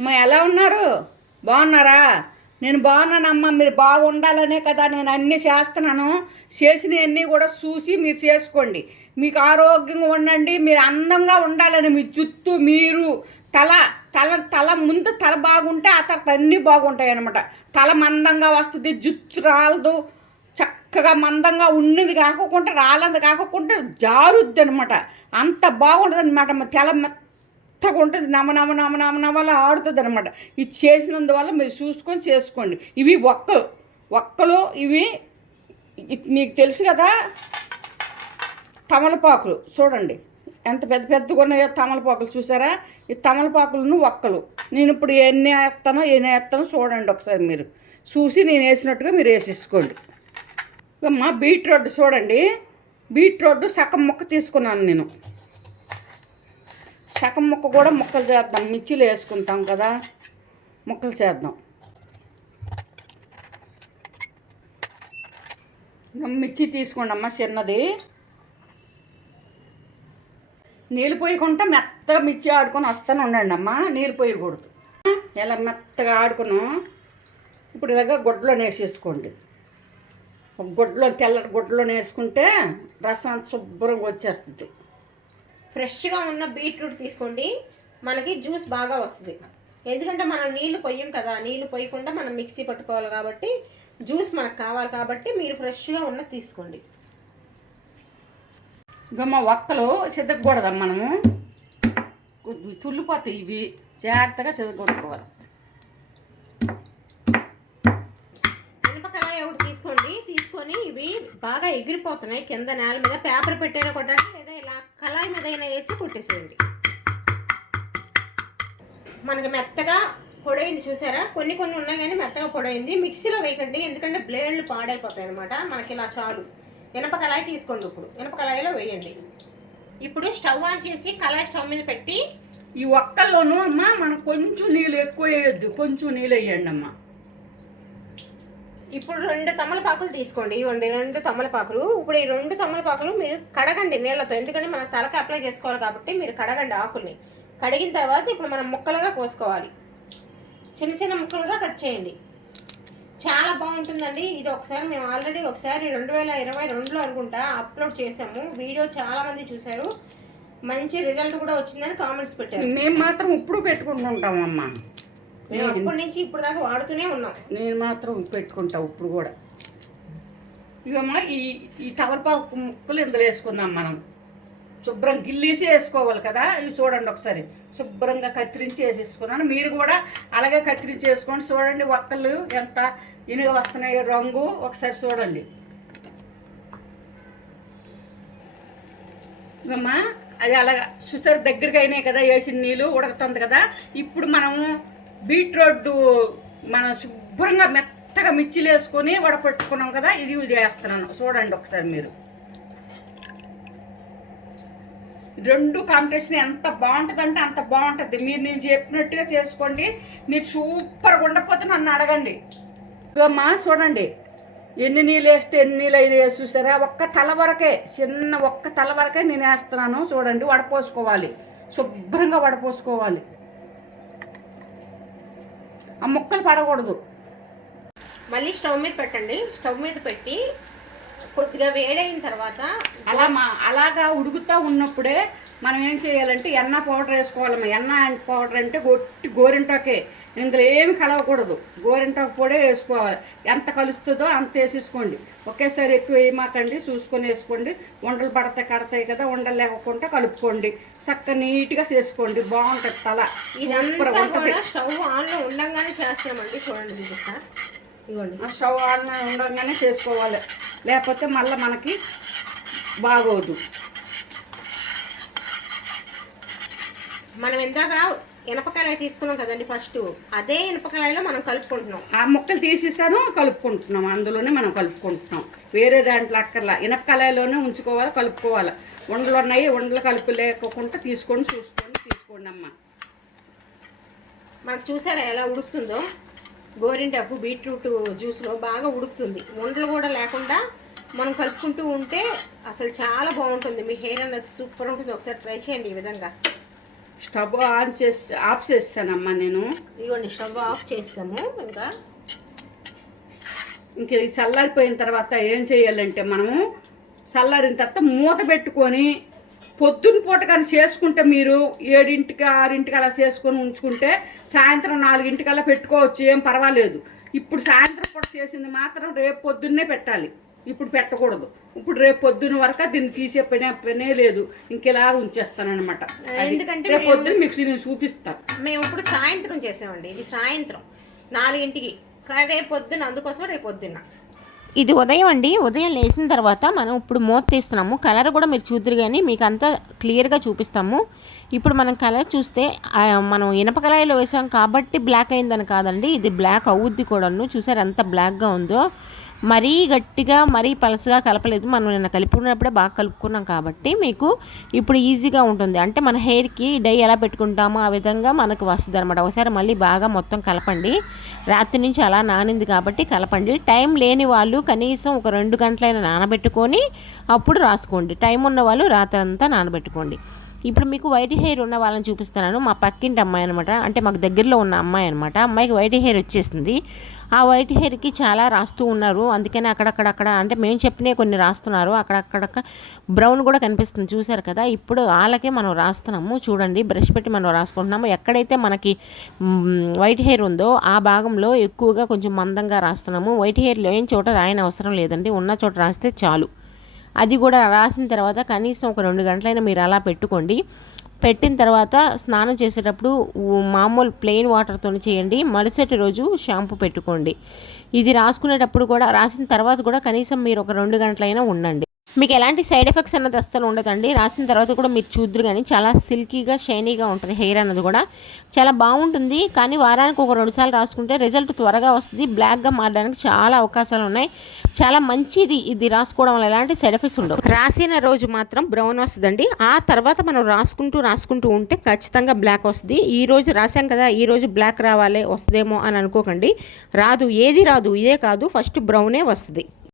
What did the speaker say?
అమ్మ ఎలా ఉన్నారు? బాగున్నారా? నేను బాగున్నానమ్మా మీరు బాగుండాలనే కదా నేను అన్నీ చేస్తున్నాను. చేసినవన్నీ కూడా చూసి మీరు చేసుకోండి. మీకు ఆరోగ్యంగా ఉండండి మీరు అందంగా ఉండాలని మీ జుత్తు మీరు తల తల తల ముందు తల బాగుంటే ఆ తర్వాత అన్నీ బాగుంటాయి అనమాట తల మందంగా వస్తుంది జుత్తు రాలదు. చక్కగా మందంగా ఉన్నది కాకుండా రాలేదు కాకుండా జారుద్ది అనమాట అంత బాగుంటుంది అనమాట తెల మెత్తగా ఉంటుంది. నమ నమ నమ నమ నమలా ఆడుతుంది అనమాట ఇది చేసినందువల్ల మీరు చూసుకొని చేసుకోండి. ఇవి ఒక్కలు. ఒక్కలు ఇవి మీకు తెలుసు కదా తమలపాకులు. చూడండి. ఎంత పెద్ద పెద్దగా ఉన్నాయో తమలపాకులు చూసారా? ఈ తమలపాకులను ఒక్కలు. నేను ఇప్పుడు ఎన్ని వేస్తానో ఎన్ని వేస్తానో చూడండి ఒకసారి మీరు. చూసి నేను వేసినట్టుగా మీరు వేసేసుకోండి. మా బీట్రూట్ చూడండి. బీట్రూట్ సగం ముక్క తీసుకున్నాను నేను. సగం ముక్క కూడా ముక్కలు చేద్దాం. మిర్చిలు వేసుకుంటాం కదా. ముక్కలు చేద్దాం. మిర్చి తీసుకోండి అమ్మ చిన్నది. నీళ్ళు పోయకుండా మెత్తగా మిర్చి ఆడుకొని వస్తూనే ఉండండి అమ్మ నీళ్ళు పోయకూడదు. ఎలా మెత్తగా ఆడుకున్నాం? ఇప్పుడు ఇలాగ గుడ్డలో వేసేసుకోండి. గుడ్లో గుడ్డలో తెల్లటి గుడ్డలో వేసుకుంటే రసం శుభ్రంగా వచ్చేస్తుంది. ఫ్రెష్గా ఉన్న బీట్రూట్ తీసుకోండి. మనకి జ్యూస్ బాగా వస్తుంది. ఎందుకంటే మనం నీళ్ళు పొయ్యం కదా. నీళ్ళు పొయ్యకుండా మనం మిక్సీ పట్టుకోవాలి కాబట్టి జ్యూస్ మనకు కావాలి కాబట్టి మీరు ఫ్రెష్గా ఉన్న తీసుకోండి. గమ్మ ఒక్కలు సిద్ధకూడదాం మనము. తుళ్ళిపోతాయి ఇవి. జాగ్రత్తగా సిద్ధకొట్టుకోవాలి మినపకాయ ఒకటి తీసుకోండి తీసుకొని ఇవి బాగా ఎగిరిపోతున్నాయి. కింద నేల మీద పేపర్ పెట్టైనా కొట్టండి లేదా ఇలా కళాయి మీద అయినా వేసి కొట్టేసేయండి. మనకి మెత్తగా పొడైంది చూసారా? కొన్ని కొన్ని ఉన్నాయి కానీ మెత్తగా పొడైంది మిక్సీలో వేయకండి. ఎందుకంటే బ్లేడ్లు పాడైపోతాయి అనమాట మనకి ఇలా చాలు. ఇనప కళాయి తీసుకోండి ఇప్పుడు. ఇనప కళాయిలో వేయండి. ఇప్పుడు స్టవ్ ఆన్ చేసి కళాయి స్టవ్ మీద పెట్టి ఈ ఒక్కల్లోనూ అమ్మ మనం కొంచెం నీళ్ళు ఎక్కువ వేయొద్దు. కొంచెం నీళ్ళు వేయండి అమ్మ ఇప్పుడు రెండు తమలపాకులు తీసుకోండి. ఇవ్వండి రెండు తమలపాకులు. ఇప్పుడు ఈ రెండు తమలపాకులు మీరు కడగండి నీళ్ళతో. ఎందుకంటే మనం తలకి అప్లై చేసుకోవాలి కాబట్టి మీరు కడగండి ఆకుల్ని. కడిగిన తర్వాత ఇప్పుడు మనం ముక్కలుగా కోసుకోవాలి. చిన్న చిన్న ముక్కలుగా కట్ చేయండి. చాలా బాగుంటుందండి. ఇది ఒకసారి మేము ఆల్రెడీ ఒకసారి రెండు వేల ఇరవై రెండులో అనుకుంటా అప్లోడ్ చేసాము వీడియో చాలామంది చూశారు. మంచి రిజల్ట్ కూడా వచ్చిందని కామెంట్స్ పెట్టారు. మేము మాత్రం ఇప్పుడు పెట్టుకుంటుంటామమ్మా. మేము అప్పటి నుంచి ఇప్పుడు దాకా వాడుతూనే ఉన్నాం. నేను మాత్రం పెట్టుకుంటా ఇప్పుడు కూడా. ఇవమ్మ ఈ ఈ తవలపాకు ముక్కలు ఇందులో వేసుకుందాం మనం. శుభ్రం గిల్లేసి వేసుకోవాలి కదా ఇవి చూడండి ఒకసారి. శుభ్రంగా కత్తిరించి వేసేసుకున్నాను. మీరు కూడా అలాగే కత్తిరించి వేసుకోండి. చూడండి ఒక్కళ్ళు ఎంత ఇనుగ వస్తున్నాయో రంగు. ఒకసారి చూడండి. ఇవమ్మా అది అలాగా చూసారు దగ్గరికి అయినాయి కదా వేసిన నీళ్ళు ఉడకుతుంది కదా. ఇప్పుడు మనము బీట్రూట్ మనం శుభ్రంగా మెత్తగా మిర్చిలు వేసుకొని వడపెట్టుకున్నాం కదా ఇది చేస్తున్నాను. చూడండి ఒకసారి మీరు. రెండు కాంబినేషన్ ఎంత బాగుంటుందంటే అంత బాగుంటుంది. మీరు నేను చెప్పినట్టుగా చేసుకోండి. మీరు సూపర్గా ఉండకపోతే నన్ను అడగండి. అమ్మా చూడండి. ఎన్ని నీళ్ళు వేస్తే ఎన్ని నీళ్ళు అయినా వేసి చూసారా? ఒక్క తల వరకే చిన్న ఒక్క తల వరకే నేను వేస్తున్నాను. చూడండి వడపోసుకోవాలి. శుభ్రంగా వడపోసుకోవాలి. ఆ ముక్కలు పడకూడదు. మళ్ళీ స్టవ్ మీద పెట్టండి. స్టవ్ మీద పెట్టి కొద్దిగా వేడైన తర్వాత అలా మా అలాగా ఉడుకుతూ ఉన్నప్పుడే మనం ఏం చేయాలంటే ఎన్న పౌడర్ వేసుకోవాలమ్మా ఎన్న పౌడర్ అంటే గొట్టి గోరింటాకే. ఇందులో ఏమి కలవకూడదు. గోరింటాకు పొడే వేసుకోవాలి. ఎంత కలుస్తుందో అంత వేసేసుకోండి. ఒకేసారి ఎక్కువ వేయమాకండి చూసుకొని వేసుకోండి. ఉండలు పడతాయి కడతాయి కదా ఉండలు లేకుండా కలుపుకోండి. చక్క నీట్గా చేసుకోండి. బాగుంటుంది తల. స్టవ్ ఆన్లో ఉండంగానే చేస్తామండి చూడండి స్టవ్ ఆన్ ఉండగానే చేసుకోవాలి. లేకపోతే మళ్ళీ మనకి బాగోదు. మనం ఇందాక ఇనపకాయ తీసుకున్నాం కదండి ఫస్ట్. అదే ఇనపకాయలో మనం కలుపుకుంటున్నాం. ఆ ముక్కలు తీసేసాను కలుపుకుంటున్నాం. అందులోనే మనం కలుపుకుంటున్నాం. వేరే దాంట్లో అక్కర్లా. ఇనపకాయలోనే ఉంచుకోవాలి కలుపుకోవాలి. ఉండలు ఉన్నాయి ఉండలు కలుపు లేకుండా తీసుకొని చూసుకొని తీసుకోండి అమ్మ మనకు చూసారా ఎలా ఉడుకుతుందో? గోరింటాకు బీట్రూట్ జ్యూస్లో బాగా ఉడుకుతుంది. ఉండలు కూడా లేకుండా మనం కలుపుకుంటూ ఉంటే అసలు చాలా బాగుంటుంది. మీ హెయిర్ అనేది సూపర్ ఉంటుంది. ఒకసారి ట్రై చేయండి ఈ విధంగా. స్టవ్ ఆన్ చేసి ఆఫ్ చేస్తానమ్మా నేను. ఇదిగోండి స్టవ్ ఆఫ్ చేసాము ఇంకా. ఇంక ఈ చల్లారిపోయిన తర్వాత ఏం చేయాలంటే మనము చల్లారిన తర్వాత మూత పెట్టుకొని పొద్దున్న పూట కానీ చేసుకుంటే మీరు ఏడింటికి ఆరింటికి అలా చేసుకొని ఉంచుకుంటే సాయంత్రం నాలుగింటికల్లా పెట్టుకోవచ్చు ఏం పర్వాలేదు. ఇప్పుడు సాయంత్రం పూట చేసింది మాత్రం రేపు పొద్దున్నే పెట్టాలి. ఇప్పుడు పెట్టకూడదు. ఇప్పుడు రేపు పొద్దున్న వరకు దీన్ని తీసే పనే పనే లేదు. ఇంకెలా ఉంచేస్తాను అనమాట ఎందుకంటే రేపు పొద్దున్న మీకు నేను చూపిస్తాను. మేము ఇప్పుడు సాయంత్రం చేసామండి. ఇది సాయంత్రం నాలుగింటికి. కానీ రేపు పొద్దున్న అందుకోసం రేపు పొద్దున్న. ఇది ఉదయం అండి. ఉదయం లేచిన తర్వాత మనం ఇప్పుడు మూత తీస్తున్నాము. కలర్ కూడా మీరు చూద్దరు కానీ మీకు అంతా క్లియర్గా చూపిస్తాము. ఇప్పుడు మనం కలర్ చూస్తే మనం ఇనప కళాయిలో వేసాం కాబట్టి బ్లాక్ అయిందని కాదండి. ఇది బ్లాక్ అవుద్ది కూడాను. చూసారు ఎంత బ్లాక్గా ఉందో. మరీ గట్టిగా మరీ పలసగా కలపలేదు. మనం నిన్న కలుపుకున్నప్పుడే బాగా కలుపుకున్నాం కాబట్టి మీకు ఇప్పుడు ఈజీగా ఉంటుంది. అంటే మన హెయిర్కి డై ఎలా పెట్టుకుంటామో ఆ విధంగా మనకు వస్తుంది అనమాట ఒకసారి మళ్ళీ బాగా మొత్తం కలపండి. రాత్రి నుంచి అలా నానింది కాబట్టి కలపండి. టైం లేని వాళ్ళు కనీసం ఒక రెండు గంటలైనా నానబెట్టుకొని అప్పుడు రాసుకోండి. టైం ఉన్న వాళ్ళు రాత్రి అంతా నానబెట్టుకోండి. ఇప్పుడు మీకు వైట్ హెయిర్ ఉన్న వాళ్ళని చూపిస్తున్నాను. మా పక్కింటి అమ్మాయి అనమాట అంటే మాకు దగ్గరలో ఉన్న అమ్మాయి అనమాట అమ్మాయికి వైట్ హెయిర్ వచ్చేసింది. ఆ వైట్ హెయిర్కి చాలా రాస్తూ ఉన్నారు. అందుకని అక్కడక్కడక్కడ అంటే మేము చెప్పినవి కొన్ని రాస్తున్నారు. అక్కడక్కడ బ్రౌన్ కూడా కనిపిస్తుంది. చూసారు కదా? ఇప్పుడు వాళ్ళకే మనం రాస్తున్నాము. చూడండి బ్రష్ పెట్టి మనం రాసుకుంటున్నాము. ఎక్కడైతే మనకి వైట్ హెయిర్ ఉందో ఆ భాగంలో ఎక్కువగా కొంచెం మందంగా రాస్తున్నాము. వైట్ హెయిర్ లేని చోట రాయని అవసరం లేదండి. ఉన్న చోట రాస్తే చాలు. అది కూడా రాసిన తర్వాత కనీసం ఒక రెండు గంటలైనా మీరు అలా పెట్టుకోండి. పెట్టిన తర్వాత స్నానం చేసేటప్పుడు మామూలు ప్లెయిన్ వాటర్తో చేయండి. మరుసటి రోజు షాంపూ పెట్టుకోండి. ఇది రాసుకునేటప్పుడు కూడా రాసిన తర్వాత కూడా కనీసం మీరు ఒక రెండు గంటలైనా ఉండండి. మీకు ఎలాంటి సైడ్ ఎఫెక్ట్స్ అన్నది అస్సలు ఉండదండి. రాసిన తర్వాత కూడా మీరు చూద్దరు కానీ చాలా సిల్కీగా షైనీగా ఉంటుంది హెయిర్ అన్నది కూడా. చాలా బాగుంటుంది కానీ వారానికి ఒక రెండు సార్లు రాసుకుంటే రిజల్ట్ త్వరగా వస్తుంది. బ్లాక్గా మారడానికి చాలా అవకాశాలు ఉన్నాయి. చాలా మంచిది ఇది రాసుకోవడం వల్ల. ఎలాంటి సైడ్ ఎఫెక్ట్స్ ఉండవు. రాసిన రోజు మాత్రం బ్రౌన్ వస్తుందండి. ఆ తర్వాత మనం రాసుకుంటూ రాసుకుంటూ ఉంటే ఖచ్చితంగా బ్లాక్ వస్తుంది. ఈ రోజు రాసాం కదా ఈ రోజు బ్లాక్ రావాలి వస్తుందేమో అని అనుకోకండి. రాదు ఏది రాదు ఇదే కాదు. ఫస్ట్ బ్రౌనే వస్తుంది.